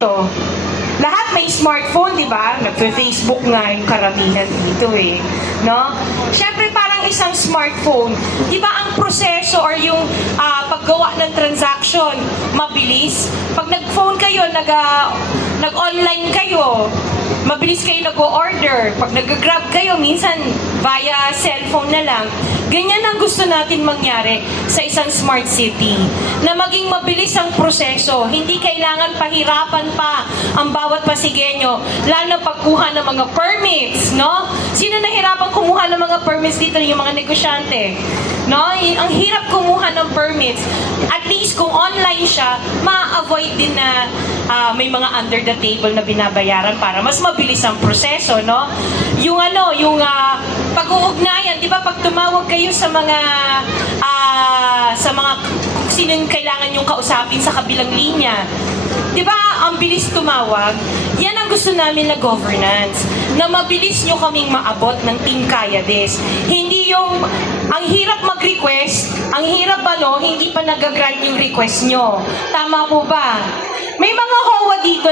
to. Lahat may smartphone, di ba? Nagpe-Facebook nga yung karamihan dito eh. No? Siyempre parang isang smartphone, di ba ang proseso or yung paggawa ng transaction, mabilis? Pag nag-phone kayo, nag-online kayo, mabilis kayo nag-order. Pag nag-grab kayo, minsan via cellphone na lang. Ganyan ang gusto natin mangyari sa isang smart city. Na maging mabilis ang proseso. Hindi kailangan pahirapan pa ang bawat Pasigueño. Lalo na pagkuha ng mga permits, no? Sino nahirapan kumuha ng mga permits dito? Yung mga negosyante. No? Ang hirap kumuha ng permits. At least kung online siya, ma-avoid din na may mga under the table na binabayaran para mas mabilis ang proseso, no? Yung pag-uugnayan, di ba pag tumawag kayo sa mga sino yung kailangan yung kausapin sa kabilang linya, di ba ang bilis tumawag? Yan ang gusto namin na governance, na mabilis nyo kaming maabot ng Team Kayades. Hindi yung ang hirap mag-request, ang hirap hindi pa nag-grant yung request nyo. Tama po ba? May mga HOA dito